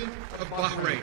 King of Bahrain.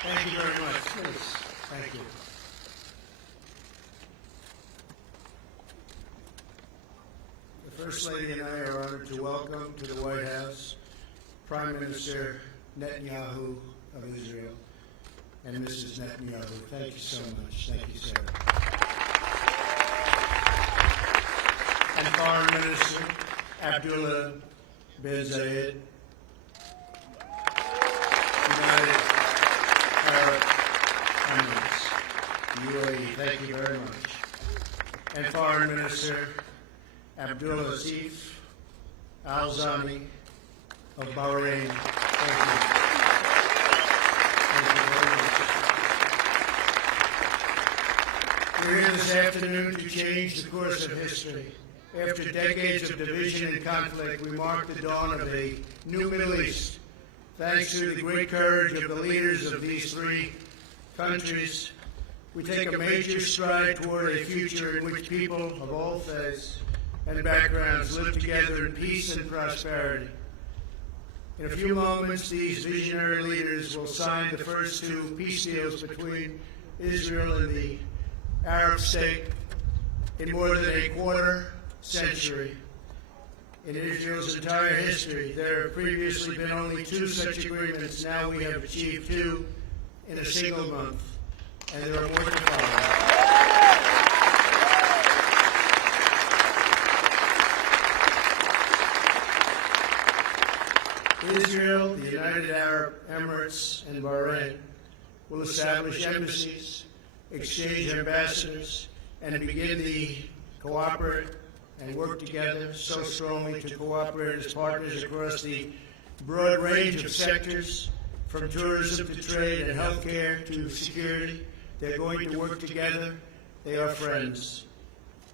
Thank you very much. Please. Thank you. The First Lady and I are honored to welcome to the White House Prime Minister Netanyahu of Israel and Mrs. Netanyahu. Thank you so much. Thank you, Sarah. And Foreign Minister Abdullah bin Zayed, United Arab Emirates, UAE. Thank you very much. And Foreign Minister Abdullah Al-Zami of Bahrain. Thank you. Thank you very much. We're here this afternoon to change the course of history. After decades of division and conflict, we mark the dawn of a new Middle East. Thanks to the great courage of the leaders of these three countries, we take a major stride toward a future in which people of all faiths and backgrounds live together in peace and prosperity. In a few moments, these visionary leaders will sign the first two peace deals between Israel and the Arab state in more than a quarter century. In Israel's entire history, there have previously been only two such agreements. Now we have achieved two in a single month, and there are more to follow. Israel, the United Arab Emirates, and Bahrain will establish embassies, exchange ambassadors, and begin the cooperate and work together so strongly to cooperate as partners across the broad range of sectors, from tourism to trade and healthcare to security. They're going to work together. They are friends.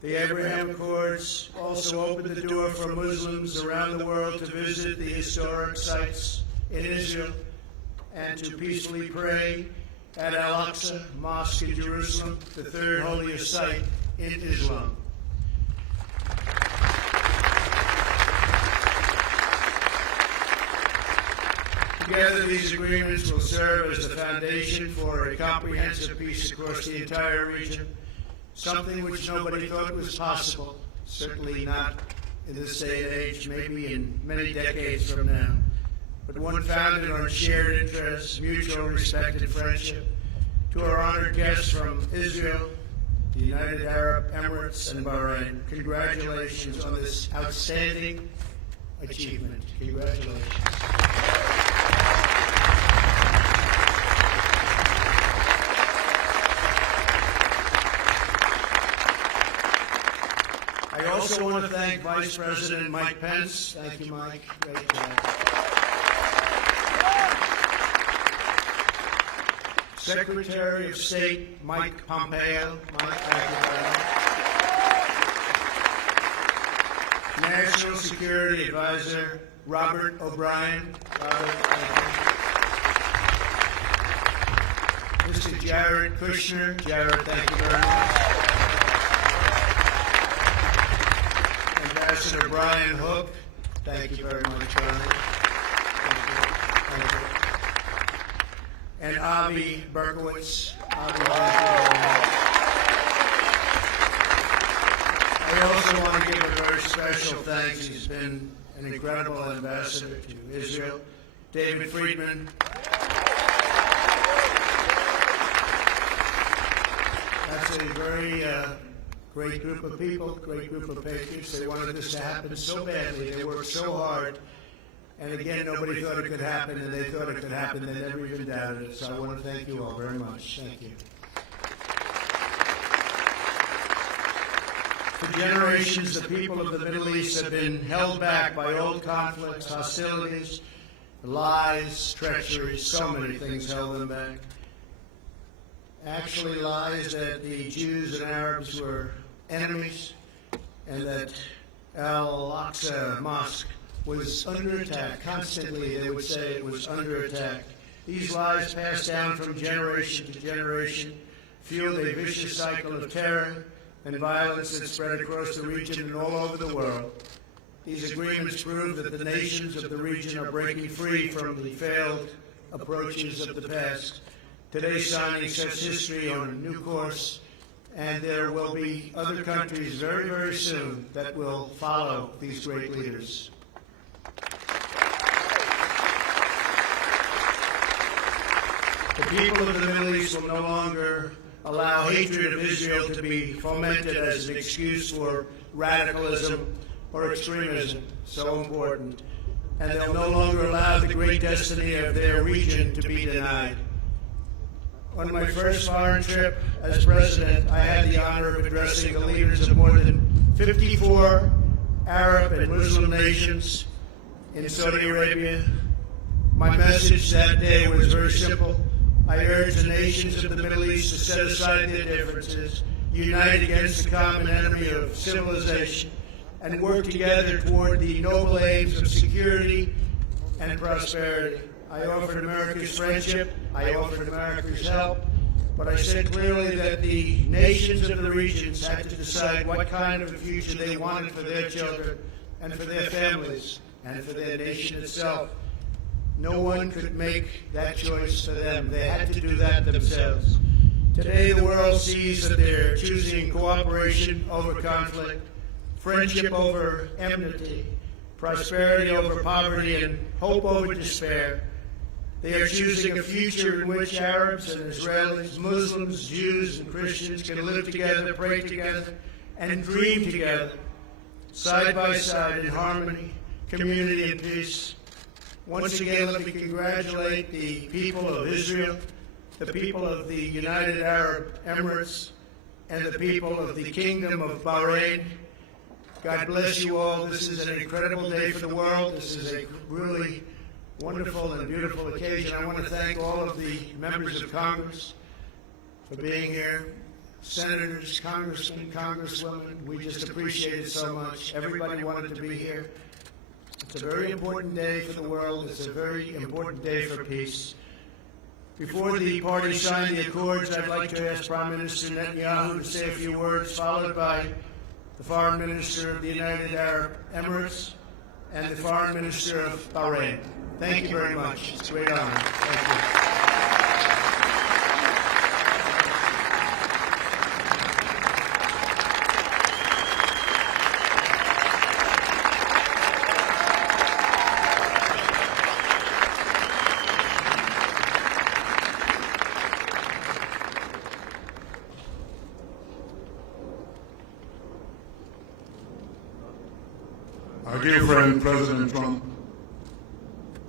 The Abraham Accords also opened the door for Muslims around the world to visit the historic sites in Israel and to peacefully pray at Al-Aqsa Mosque in Jerusalem, the third holiest site in Islam. Together, these agreements will serve as the foundation for a comprehensive peace across the entire region, something which nobody thought was possible, certainly not in this day and age, maybe in many decades from now, but one founded on shared interests, mutual respect, and friendship. To our honored guests from Israel, the United Arab Emirates, and Bahrain, congratulations on this outstanding achievement. Congratulations. I also want to thank Vice President Mike Pence. Thank you, Mike. Great job. Secretary of State Mike Pompeo. Mike, thank you very much. National Security Advisor Robert O'Brien. Robert, thank you. Mr. Jared Kushner. Jared, thank you very much. Ambassador Brian Hook, thank you very much, Charlie. Thank you. And Avi Berkowitz. Avi, thank you very much. I also want to give a very special thanks. He's been an incredible ambassador to Israel. David Friedman. That's a very great group of people, great group of patriots. They wanted this to happen so badly. They worked so hard. And again, nobody thought it could happen, and they thought it could happen. They never even doubted it. So I want to thank you all very much. Thank you. For generations, the people of the Middle East have been held back by old conflicts, hostilities, lies, treachery, so many things held them back. Actually, lies that the Jews and Arabs were enemies and that Al-Aqsa Mosque was under attack. Constantly, they would say it was under attack. These lies passed down from generation to generation, fueled a vicious cycle of terror and violence that spread across the region and all over the world. These agreements prove that the nations of the region are breaking free from the failed approaches of the past. Today's signing sets history on a new course, and there will be other countries very, very soon that will follow these great leaders. The people of the Middle East will no longer allow hatred of Israel to be fomented as an excuse for radicalism or extremism, so important. And they'll no longer allow the great destiny of their region to be denied. On my first foreign trip as president, I had the honor of addressing the leaders of more than 54 Arab and Muslim nations in Saudi Arabia. My message that day was very simple. I urge the nations of the Middle East to set aside their differences, unite against the common enemy of civilization, and work together toward the noble aims of security and prosperity. I offered America's friendship, I offered America's help, but I said clearly that the nations of the regions had to decide what kind of a future they wanted for their children and for their families and for their nation itself. No one could make that choice for them. They had to do that themselves. Today, the world sees that they're choosing cooperation over conflict, friendship over enmity, prosperity over poverty, and hope over despair. They are choosing a future in which Arabs and Israelis, Muslims, Jews, and Christians can live together, pray together, and dream together, side by side in harmony, community, and peace. Once again, let me congratulate the people of Israel, the people of the United Arab Emirates, and the people of the Kingdom of Bahrain. God bless you all. This is an incredible day for the world. This is a really wonderful and beautiful occasion. I want to thank all of the members of Congress for being here. Senators, congressmen, congresswomen, we just appreciate it so much. Everybody wanted to be here. It's a very important day for the world. It's a very important day for peace. Before the party sign the accords, I'd like to ask Prime Minister Netanyahu to say a few words, followed by the Foreign Minister of the United Arab Emirates and the Foreign Minister of Bahrain. Thank you very much. It's a great honor. Thank you. Our dear friend, President Trump,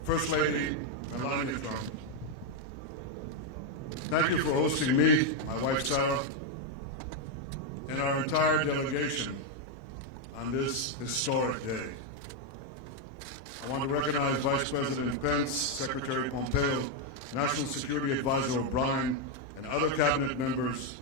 First Lady Melania Trump, thank you for hosting me, my wife Sarah, and our entire delegation on this historic day. I want to recognize Vice President Pence, Secretary Pompeo, National Security Advisor O'Brien, and other cabinet members,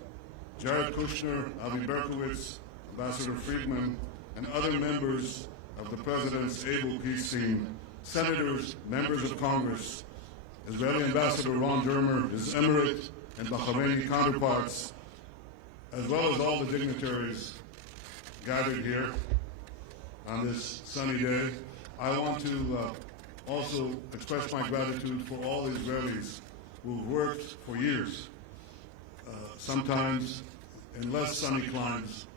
Jared Kushner, Avi Berkowitz, Ambassador Friedman, and other members of the President's able peace team, senators, members of Congress, Israeli Ambassador Ron Dermer, his Emirate and Bahraini counterparts, as well as all the dignitaries gathered here on this sunny day. I want to also express my gratitude for all Israelis who've worked for years, sometimes in less sunny climes,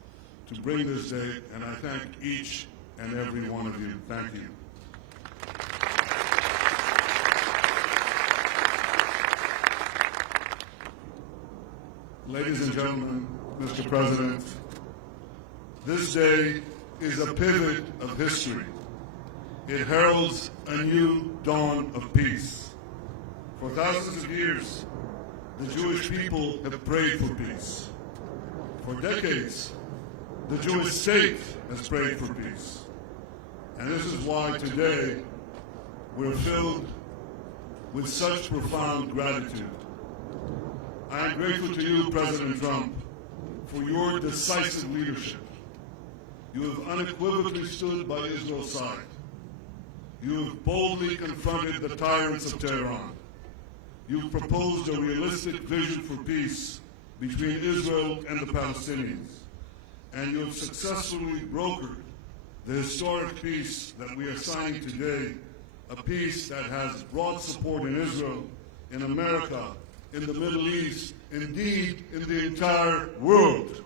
to bring this day, and I thank each and every one of you. Thank you. Ladies and gentlemen, Mr. President, this day is a pivot of history. It heralds a new dawn of peace. For thousands of years, the Jewish people have prayed for peace. For decades, the Jewish state has prayed for peace. And this is why today we're filled with such profound gratitude. I am grateful to you, President Trump, for your decisive leadership. You have unequivocally stood by Israel's side. You have boldly confronted the tyrants of Tehran. You've proposed a realistic vision for peace between Israel and the Palestinians. And you have successfully brokered the historic peace that we are signing today, a peace that has broad support in Israel, in America, in the Middle East, indeed in the entire world.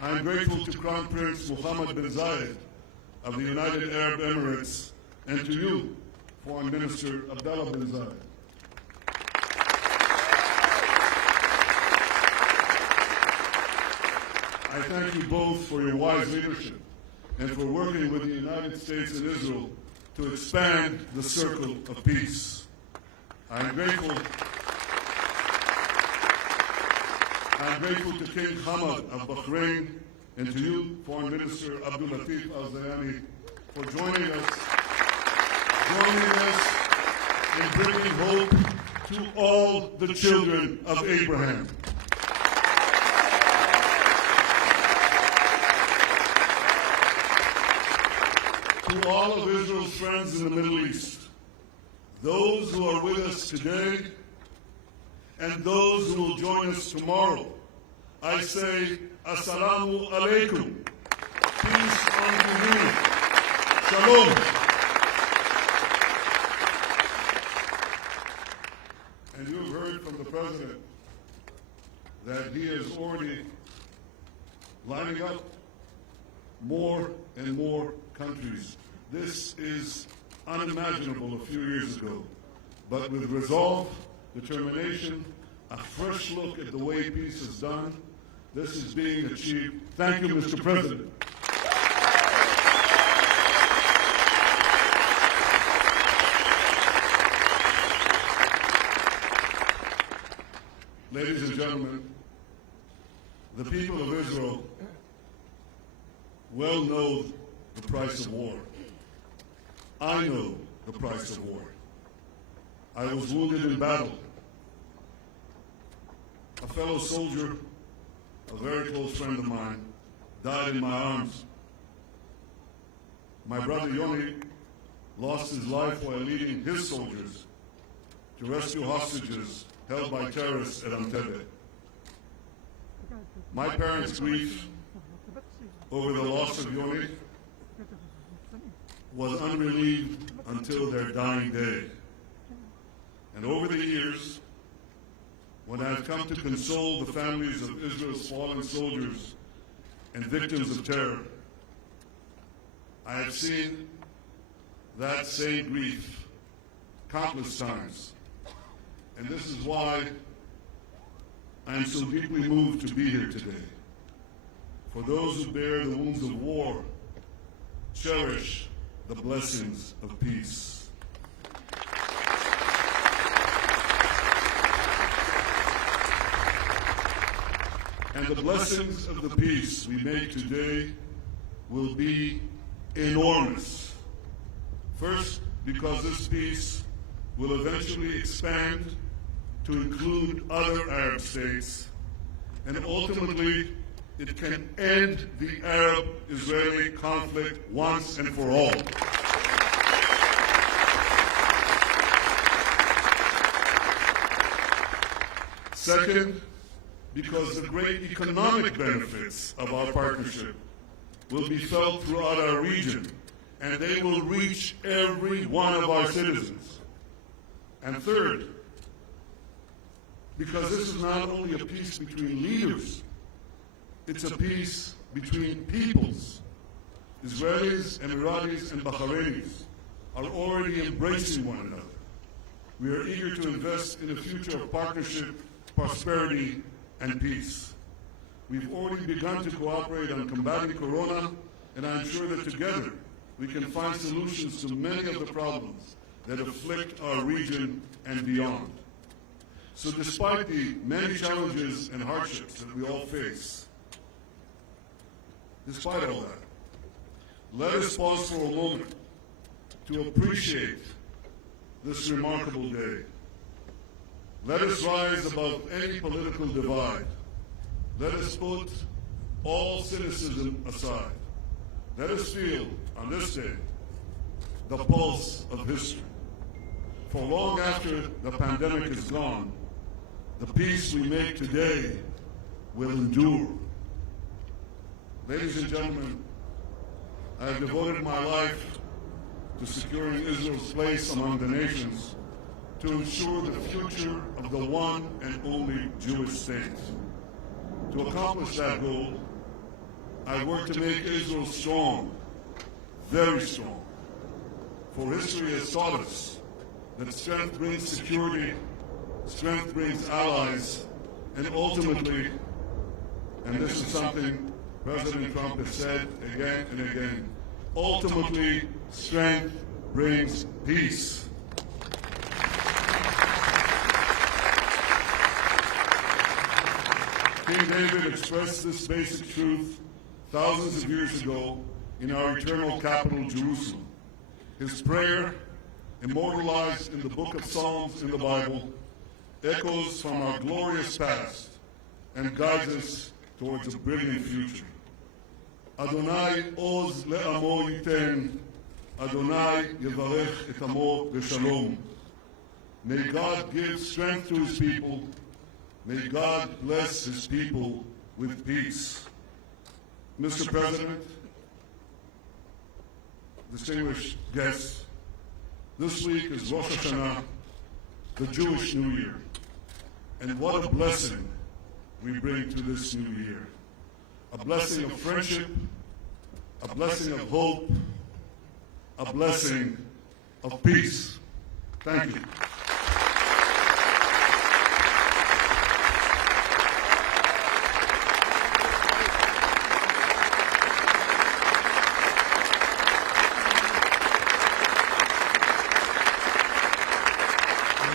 I am grateful to Crown Prince Mohammed bin Zayed of the United Arab Emirates and to you, Foreign Minister Abdullah bin Zayed. I thank you both for your wise leadership and for working with the United States and Israel to expand the circle of peace. I am grateful to King Hamad of Bahrain and to you, Foreign Minister Abdul Latif Al-Zayani, for joining us in bringing hope to all the children of Abraham. To all of Israel's friends in the Middle East, those who are with us today and those who will join us tomorrow, I say, Assalamu alaikum. Peace unto you. Shalom. And you have heard from the President that he is already lining up more and more countries. This is unimaginable a few years ago, but with resolve, determination, a fresh look at the way peace is done, this is being achieved. Thank you, Mr. President. Ladies and gentlemen, the people of Israel well know the price of war. I know the price of war. I was wounded in battle. A fellow soldier, a very close friend of mine, died in my arms. My brother Yoni lost his life while leading his soldiers to rescue hostages held by terrorists at Entebbe. My parents' grief over the loss of Yoni was unrelieved until their dying day. And over the years, when I have come to console the families of Israel's fallen soldiers and victims of terror, I have seen that same grief countless times. And this is why I am so deeply moved to be here today. For those who bear the wounds of war, cherish the blessings of peace. And the blessings of the peace we make today will be enormous. First, because this peace will eventually expand to include other Arab states, and ultimately it can end the Arab-Israeli conflict once and for all. Second, because the great economic benefits of our partnership will be felt throughout our region, and they will reach every one of our citizens. And third, because this is not only a peace between leaders, it's a peace between peoples. Israelis, Emiratis, and Bahrainis are already embracing one another. We are eager to invest in a future of partnership, prosperity, and peace. We've already begun to cooperate on combating Corona, and I'm sure that together we can find solutions to many of the problems that afflict our region and beyond. So despite the many challenges and hardships that we all face, despite all that, Let us pause for a moment to appreciate this remarkable day. Let us rise above any political divide. Let us put all cynicism aside. Let us feel, on this day, the pulse of history. For long after the pandemic is gone, the peace we make today will endure. Ladies and gentlemen, I have devoted my life to securing Israel's place among the nations to ensure the future of the one and only Jewish state. To accomplish that goal, I work to make Israel strong, very strong. For history has taught us that strength brings security, strength brings allies, and ultimately, and this is something President Trump has said again and again, ultimately, strength brings peace. King David expressed this basic truth thousands of years ago in our eternal capital, Jerusalem. His prayer, immortalized in the book of Psalms in the Bible, echoes from our glorious past and guides us towards a brilliant future. Adonai oz le'amo yiten, Adonai yevarech et amo b'shalom. May God give strength to his people. May God bless his people with peace. Mr. President, distinguished guests, this week is Rosh Hashanah, the Jewish New Year. And what a blessing we bring to this new year. A blessing of friendship, a blessing of hope, a blessing of peace. Thank you.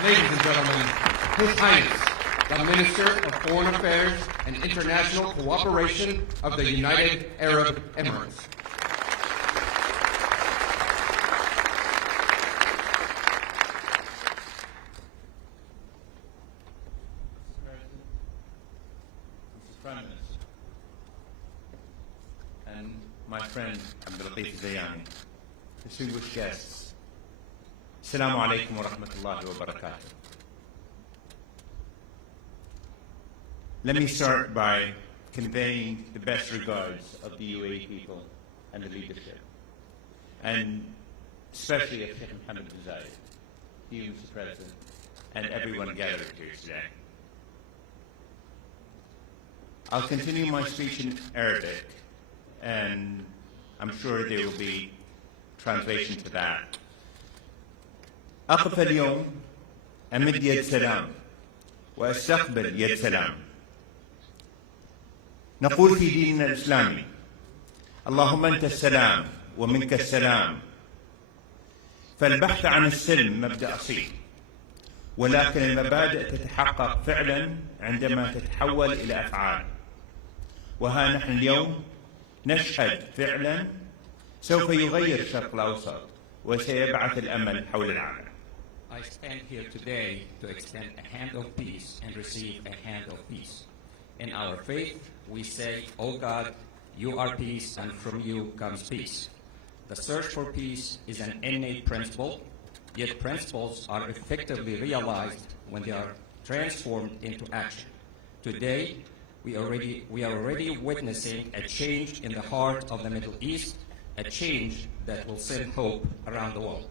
Ladies and gentlemen, His Highness, the Minister of Foreign Affairs and International Cooperation of the United Arab Emirates. Mr. Prime Minister, and my friend Abdulatif Zayani, distinguished guests, Assalamu alaikum wa rahmatullahi wa barakatuh. Let me start by conveying the best regards of the UAE people and the leadership, and especially of Sheikh Mohammed bin Zayed, to you, Mr. President, and everyone gathered here today. I'll continue my speech in Arabic, and I'm sure there will be translation to that. أقف اليوم أمد يد سلام وأستقبل يد سلام. نقول في ديننا الإسلامي: اللهم أنت السلام ومنك السلام. فالبحث عن السلم مبدأ أصيل، ولكن المبادئ تتحقق فعلا عندما تتحول إلى أفعال. وها نحن اليوم نشهد فعلا سوف يغير الشرق الأوسط وسيبعث الأمل حول العالم. I stand here today to extend a hand of peace and receive a hand of peace. In our faith, we say, "O God, you are peace, and from you comes peace." The search for peace is an innate principle, yet principles are effectively realized when they are transformed into action. Today, we are already witnessing a change in the heart of the Middle East, a change that will send hope around the world.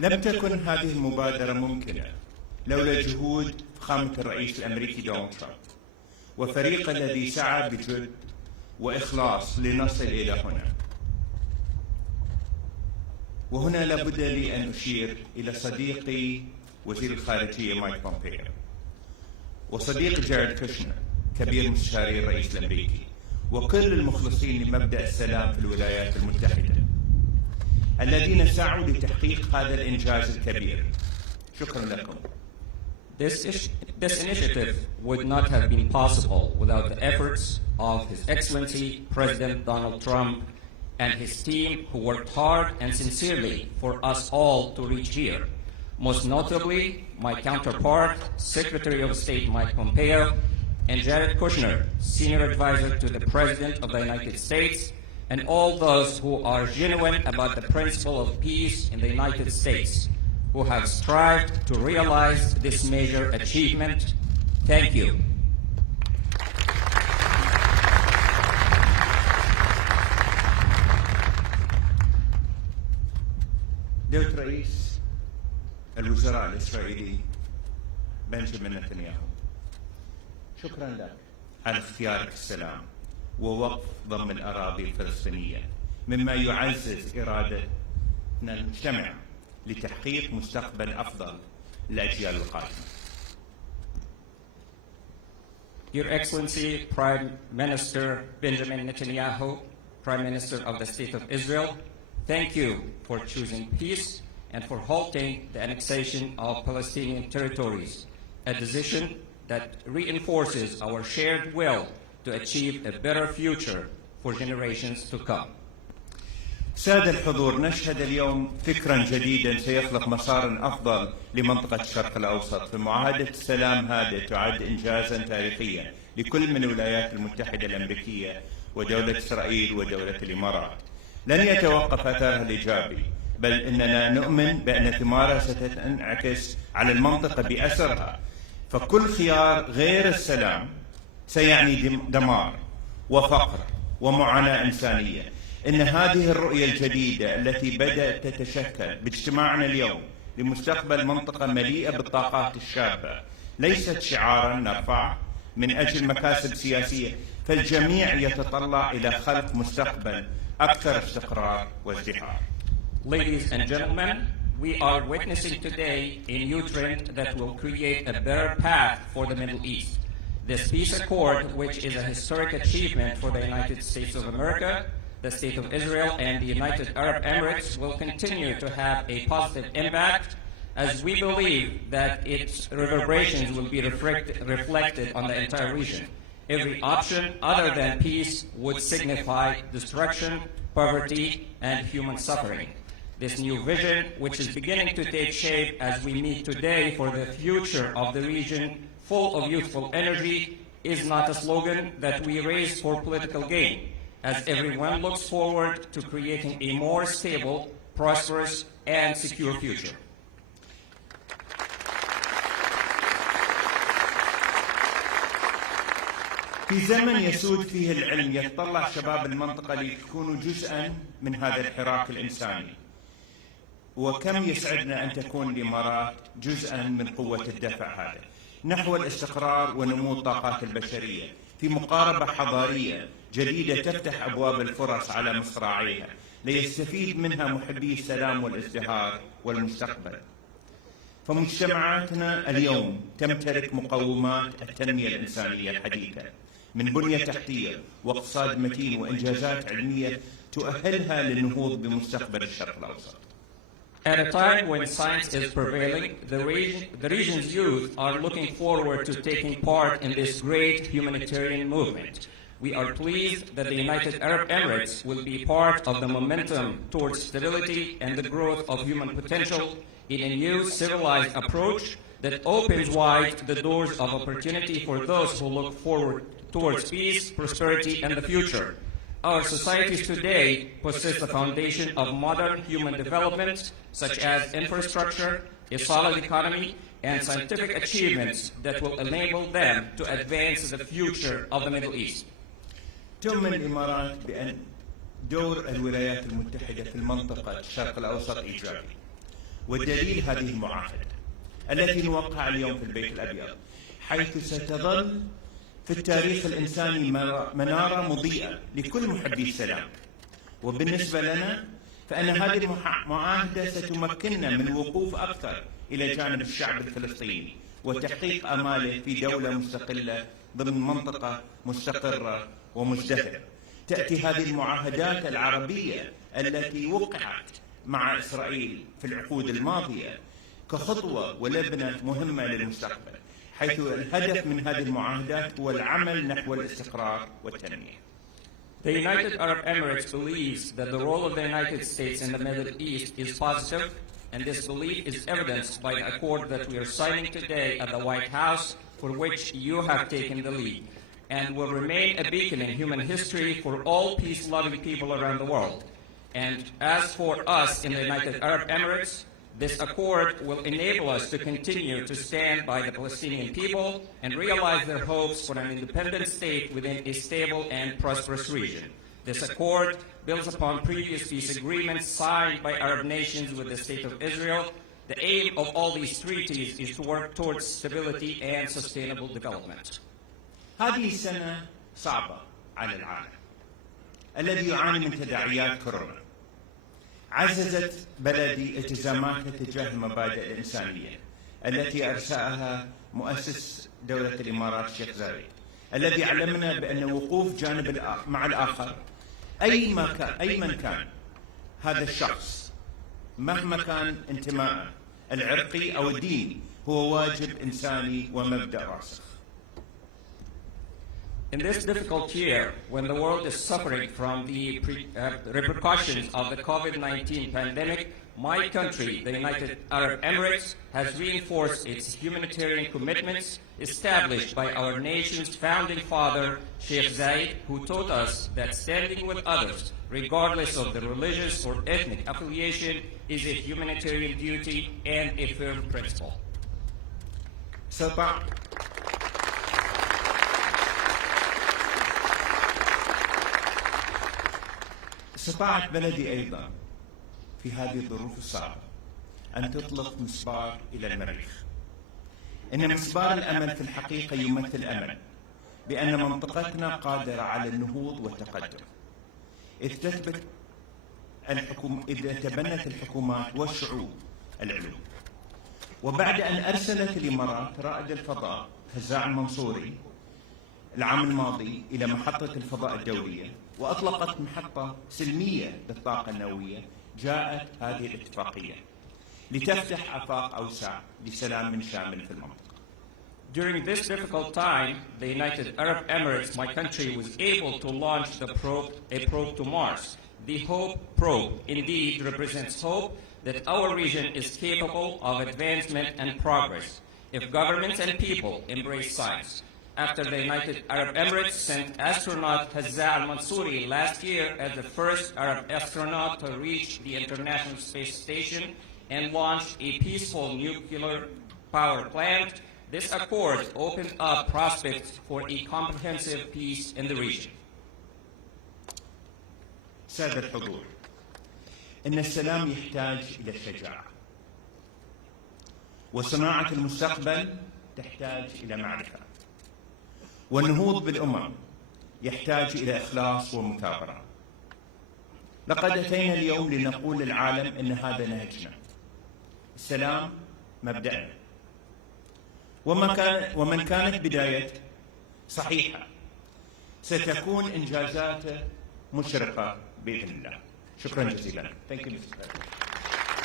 لم تكن هذه المبادرة ممكنة لولا جهود فخامة الرئيس الأمريكي دونالد ترامب وفريقه الذي سعى بجد وإخلاص لنصل إلى هنا. وهنا لابد لي أن أشير إلى صديقي وزير الخارجية مايك بومبيو، وصديق جارد كوشنر كبير مستشاري الرئيس الأمريكي، وكل المخلصين لمبدأ السلام في الولايات المتحدة الذين سعوا لتحقيق هذا الإنجاز الكبير. شكرا لكم. This initiative would not have been possible without the efforts of His Excellency President Donald Trump and his team, who worked hard and sincerely for us all to reach here. Most notably, my counterpart, Secretary of State Mike Pompeo, and Jared Kushner, Senior Advisor to the President of the United States, and all those who are genuine about the principle of peace in the United States, who have strived to realize this major achievement. Thank you. دولة رئيس الوزراء الإسرائيلي بنجامين نتنياهو، شكرا لك على اختيارك السلام ووقف ضم الأراضي الفلسطينية، مما يعزز إرادتنا المجتمع لتحقيق مستقبل أفضل للأجيال القادمة. Your Excellency Prime Minister Benjamin Netanyahu, Prime Minister of the State of Israel, thank you for choosing peace and for halting the annexation of Palestinian territories, a decision that reinforces our shared will to achieve a better future for generations to come. سادة الحضور، نشهد اليوم فكرا جديدا سيخلق مسارا أفضل لمنطقة الشرق الأوسط، فمعاهدة السلام هذه تعد إنجازا تاريخيا لكل من الولايات المتحدة الأمريكية ودولة إسرائيل ودولة الإمارات. لن يتوقف أثرها الإيجابي، بل إننا نؤمن بأن ثمارها ستنعكس على المنطقة بأثرها، فكل خيار غير السلام سيعني دمار وفقر ومعاناة إنسانية. إن هذه الرؤية الجديدة التي بدأت تتشكل باجتماعنا اليوم لمستقبل منطقة مليئة بالطاقات الشابة ليست شعارا نرفعه من أجل مكاسب سياسية، فالجميع يتطلع إلى خلق مستقبل أكثر استقرار وازدهار. Ladies and gentlemen, we are witnessing today a new trend that will create a better path for the Middle East. This peace accord, which is a historic achievement for the United States of America, the State of Israel, and the United Arab Emirates, will continue to have a positive impact, as we believe that its reverberations will be reflected on the entire region. Every option other than peace would signify destruction, poverty, and human suffering. This new vision, which is beginning to take shape as we meet today for the future of the region, full of youthful energy, is not a slogan that we raise for political gain, as everyone looks forward to creating a more stable, prosperous, and secure future. في زمن يسود فيه العلم يتطلع شباب المنطقة ليكونوا جزءا من هذا الحراك الإنساني، وكم يسعدنا أن تكون الإمارات جزءا من قوة الدفع هذا نحو الاستقرار ونمو الطاقات البشرية في مقاربة حضارية جديدة تفتح أبواب الفرص على مصراعيها ليستفيد منها محبي السلام والازدهار والمستقبل. فمجتمعاتنا اليوم تمتلك مقومات التنمية الإنسانية الحديثة من بنية تحتية واقتصاد متين وإنجازات علمية تؤهلها للنهوض بمستقبل الشرق الأوسط. At a time when science is prevailing, the region's youth are looking forward to taking part in this great humanitarian movement. We are pleased that the United Arab Emirates will be part of the momentum towards stability and the growth of human potential in a new civilized approach that opens wide the doors of opportunity for those who look forward towards peace, prosperity, and the future. Our societies today possess the foundation of modern human development, such as infrastructure, a solid economy, and scientific achievements that will enable them to advance the future of the Middle East. تؤمن الإمارات بأن دور الولايات المتحدة في المنطقة الشرق الأوسط إيجابي، والدليل هذه المعاهدة التي نوقعها اليوم في البيت الأبيض، حيث ستظل في التاريخ الإنساني منارة مضيئة لكل محبي السلام. وبالنسبة لنا فإن هذه المعاهدة ستمكننا من الوقوف أكثر إلى جانب الشعب الفلسطيني وتحقيق آماله في دولة مستقلة ضمن منطقة مستقرة ومزدهرة. تأتي هذه المعاهدات العربية التي وقعت مع إسرائيل في العقود الماضية كخطوة ولبنة مهمة للمستقبل، حيث الهدف من هذه المعاهدات هو العمل نحو الاستقرار والتنمية. The United Arab Emirates believes that the role of the United States in the Middle East is positive, and this belief is evidenced by the accord that we are signing today at the White House, for which you have taken the lead, and will remain a beacon in human history for all peace-loving people around the world. And as for us in the United Arab Emirates, this accord will enable us to continue to stand by the Palestinian people and realize their hopes for an independent state within a stable and prosperous region. This accord builds upon previous peace agreements signed by Arab nations with the State of Israel. The aim of all these treaties is to work towards stability and sustainable development. هذه سنة صعبة على العالم الذي يعاني من تداعيات كورونا. عززت بلدي التزاماتها تجاه المبادئ الإنسانية التي أرساها مؤسس دولة الإمارات الشيخ زايد، الذي علمنا بأن وقوف جانب مع الآخر أي من كان هذا الشخص مهما كان انتماءه العرقي أو الديني هو واجب إنساني ومبدأ راسخ. In this difficult year, when the world is suffering from the repercussions of the COVID-19 pandemic, my country, the United Arab Emirates, has reinforced its humanitarian commitments established by our nation's founding father, Sheikh Zayed, who taught us that standing with others, regardless of their religious or ethnic affiliation, is a humanitarian duty and a firm principle. استطاعت بلدي أيضا في هذه الظروف الصعبة أن تطلق مسبار إلى المريخ. إن مسبار الأمل في الحقيقة يمثل أمل بأن منطقتنا قادرة على النهوض والتقدم، إذ تبنت الحكومات والشعوب العلوم. وبعد أن أرسلت الإمارات رائد الفضاء هزاع المنصوري العام الماضي إلى محطة الفضاء الدولية وأطلقت محطة سلمية للطاقة النووية، جاءت هذه الاتفاقية لتفتح آفاق أوسع لسلام شامل في المنطقة. During this difficult time, the United Arab Emirates, my country, was able to launch a probe to Mars. The HOPE probe indeed represents hope that our region is capable of advancement and progress if governments and people embrace science. After the United Arab Emirates sent astronaut Hazza al-Mansouri last year as the first Arab astronaut to reach the International Space Station and launch a peaceful nuclear power plant, this accord opened up prospects for a comprehensive peace in the region. سادة الحضور، إن السلام يحتاج إلى الشجاعة، وصناعة المستقبل تحتاج إلى معرفة، والنهوض بالأمم يحتاج إلى إخلاص ومثابرة. لقد أتينا اليوم لنقول للعالم إن هذا نهجنا، السلام مبدأنا، ومن كانت بدايته صحيحة ستكون إنجازاته مشرقة بإذن الله. شكرا جزيلا. Thank you, Mr. President.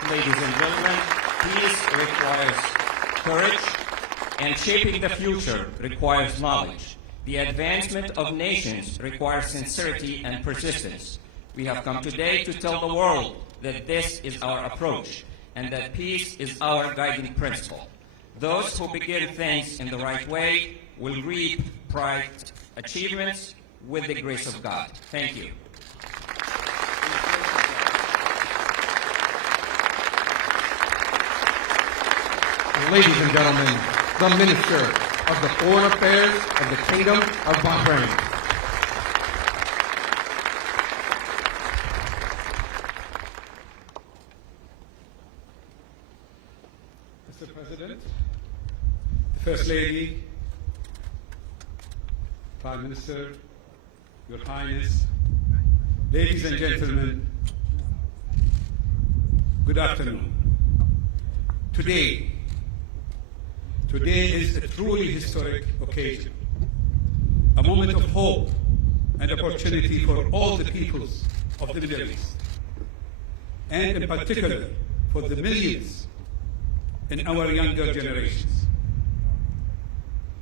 Ladies and gentlemen, peace requires courage, and shaping the future requires knowledge. The advancement of nations requires sincerity and persistence. We have come today to tell the world that this is our approach and that peace is our guiding principle. Those who begin things in the right way will reap bright achievements with the grace of God. Thank you. Ladies and gentlemen, the Minister of the Foreign Affairs of the Kingdom of Bahrain. Mr. President, the First Lady, Prime Minister, Your Highness, ladies and gentlemen, good afternoon. Today is a truly historic occasion, a moment of hope and opportunity for all the peoples of the Middle East, and in particular for the millions in our younger generations.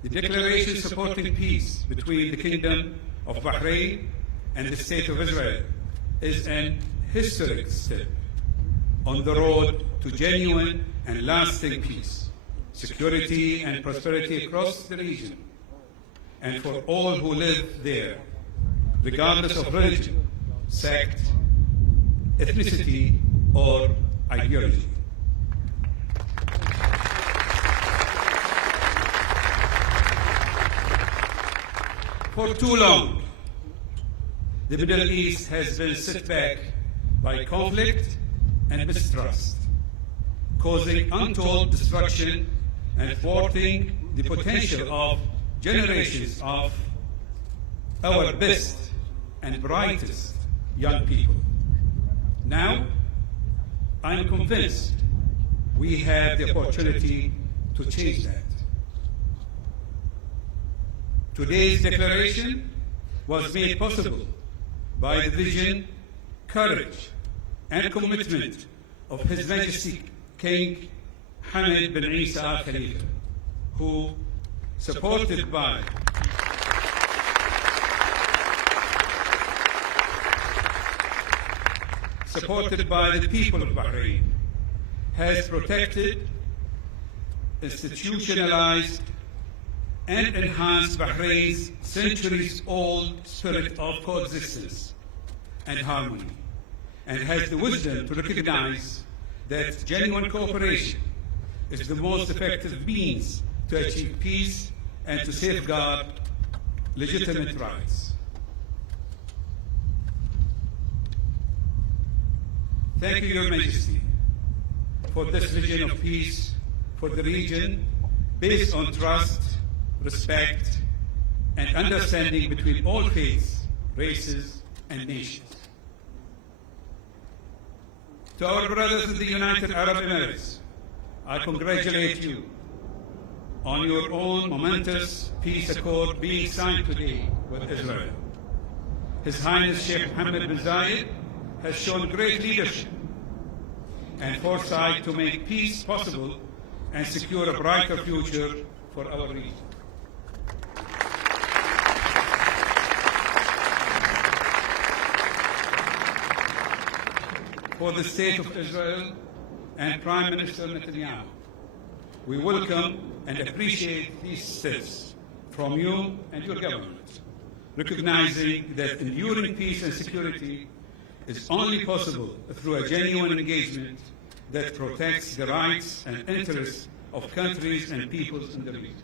The declaration supporting peace between the Kingdom of Bahrain and the State of Israel is an historic step on the road to genuine and lasting peace, security and prosperity across the region, and for all who live there, regardless of religion, sect, ethnicity, or ideology. For too long, the Middle East has been set back by conflict and mistrust, causing untold destruction and thwarting the potential of generations of our best and brightest young people. Now, I'm convinced we have the opportunity to change that. Today's declaration was made possible by the vision, courage, and commitment of His Majesty King Hamad bin Isa Al Khalifa, who, supported by the people of Bahrain, has protected, institutionalized, and enhanced Bahrain's centuries-old spirit of coexistence and harmony, and has the wisdom to recognize that genuine cooperation is the most effective means to achieve peace and to safeguard legitimate rights. Thank you, Your Majesty, for this vision of peace for the region based on trust, respect, and understanding between all faiths, races, and nations. To our brothers in the United Arab Emirates, I congratulate you on your own momentous peace accord being signed today with Israel. His Highness Sheikh Mohammed bin Zayed has shown great leadership and foresight to make peace possible and secure a brighter future for our region. For the State of Israel and Prime Minister Netanyahu, we welcome and appreciate these steps from you and your government, recognizing that enduring peace and security is only possible through a genuine engagement that protects the rights and interests of countries and peoples in the region.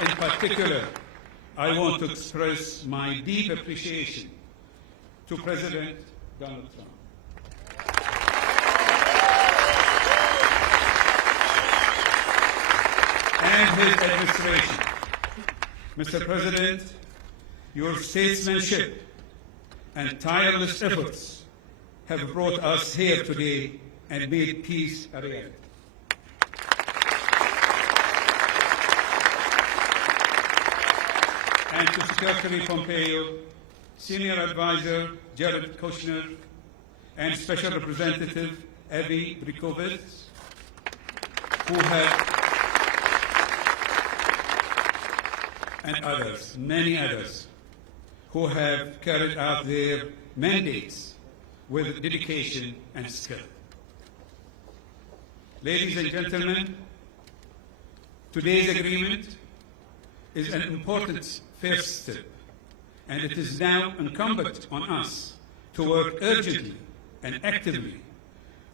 In particular, I want to express my deep appreciation to President Donald Trump and his administration. Mr. President, your statesmanship and tireless efforts have brought us here today and made peace a reality. And to Secretary Pompeo, Senior Advisor Jared Kushner, and Special Representative Avi Brikovitz, and others, many others, who have carried out their mandates with dedication and skill. Ladies and gentlemen, today's agreement is an important first step, and it is now incumbent on us to work urgently and actively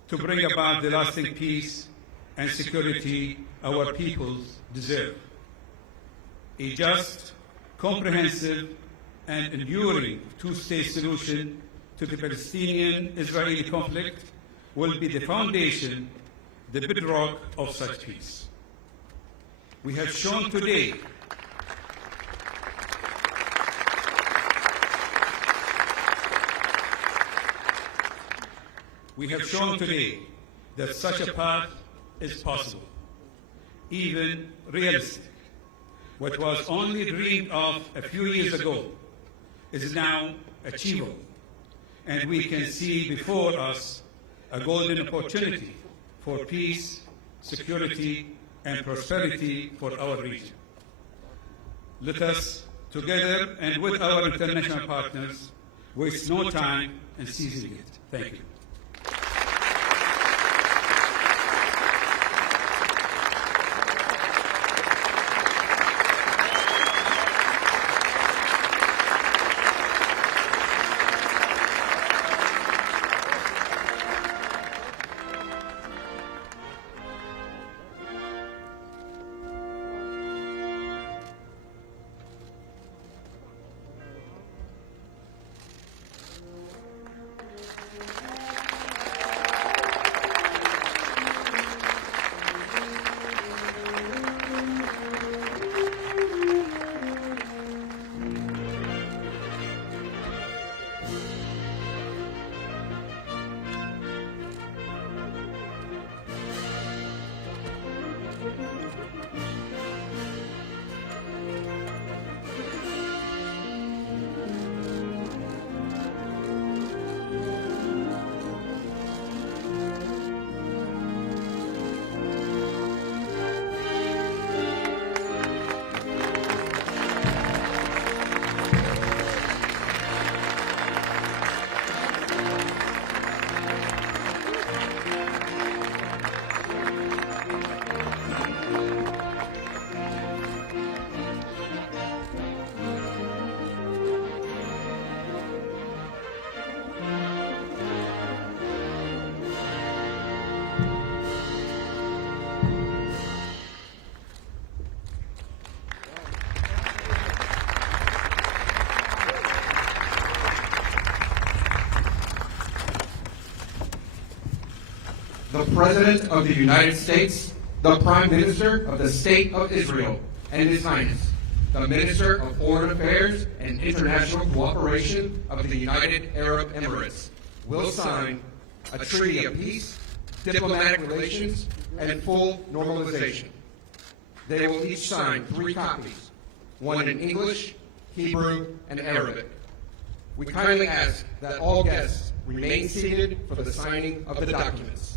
to bring about the lasting peace and security our peoples deserve. A just, comprehensive, and enduring two-state solution to the Palestinian-Israeli conflict will be the foundation, the bedrock of such peace. We have shown today that such a path is possible, even realistic. What was only dreamed of a few years ago is now achievable, and we can see before us a golden opportunity for peace, security, and prosperity for our region. Let us, together and with our international partners, waste no time in seizing it. Thank you. The President of the United States, the Prime Minister of the State of Israel, and His Highness, the Minister of Foreign Affairs and International Cooperation of the United Arab Emirates, will sign a treaty of peace, diplomatic relations, and full normalization. They will each sign 3 copies, one in English, Hebrew, and Arabic. We kindly ask that all guests remain seated for the signing of the documents.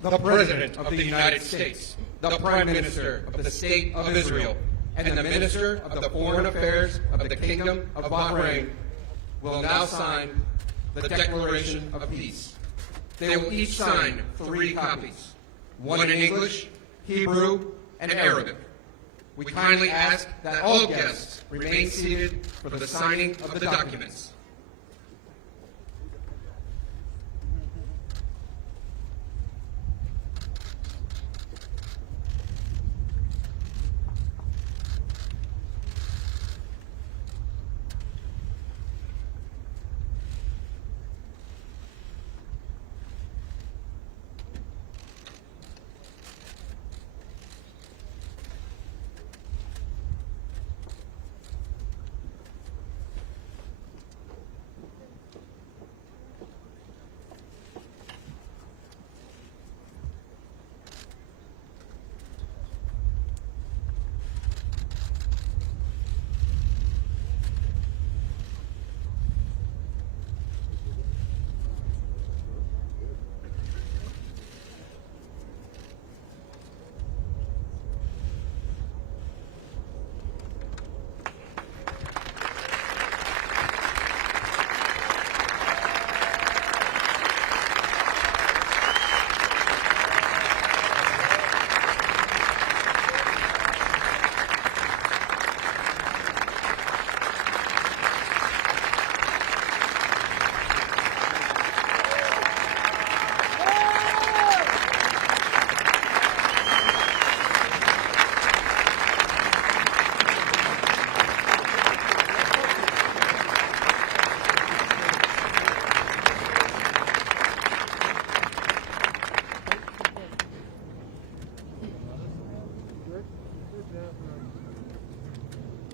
The President of the United States, the Prime Minister of the State of Israel, and the Minister of the Foreign Affairs of the Kingdom of Bahrain will now sign the Declaration of Peace. They will each sign 3 copies, one in English, Hebrew, and Arabic. We kindly ask that all guests remain seated for the signing of the documents.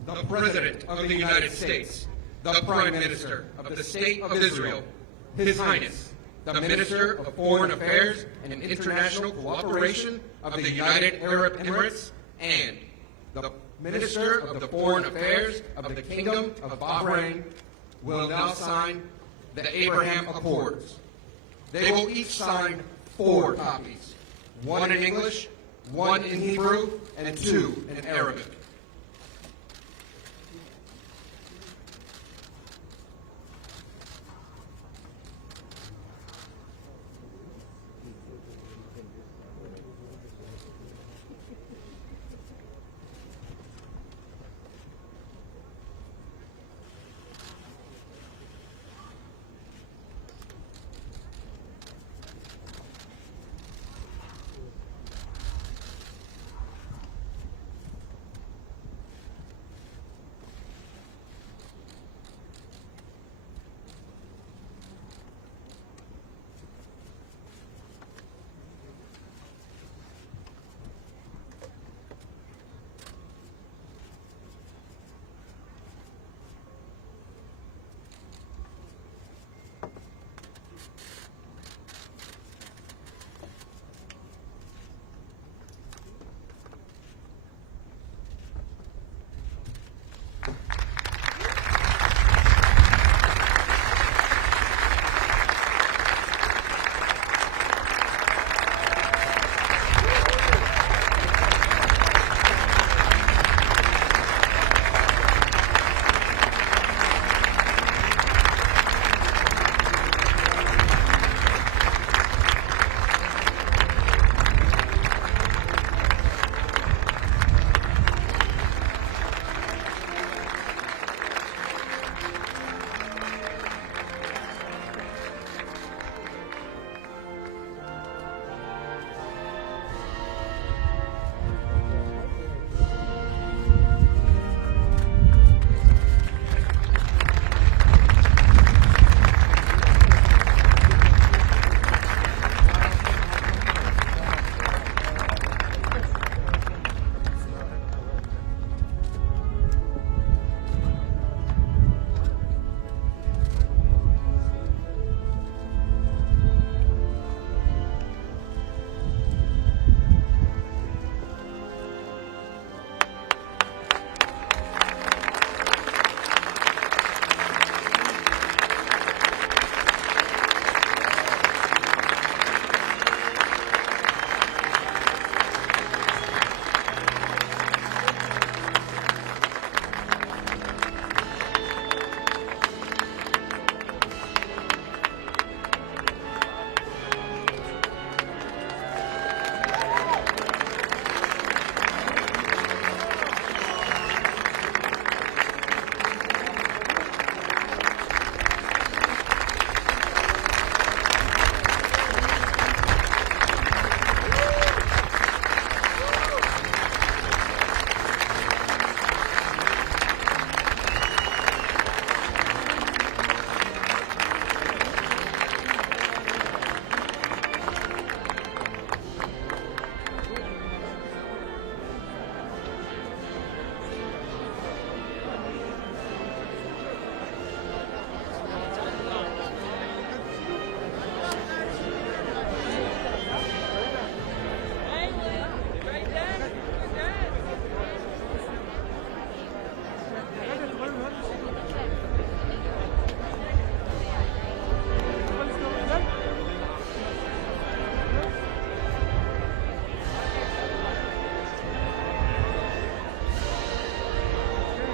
The President of the United States, the Prime Minister of the State of Israel, His Highness, the Minister of Foreign Affairs and International Cooperation of the United Arab Emirates, and the Minister of the Foreign Affairs of the Kingdom of Bahrain will now sign the Abraham Accords. They will each sign 4 copies, 1 in English, 1 in Hebrew, and 2 in Arabic.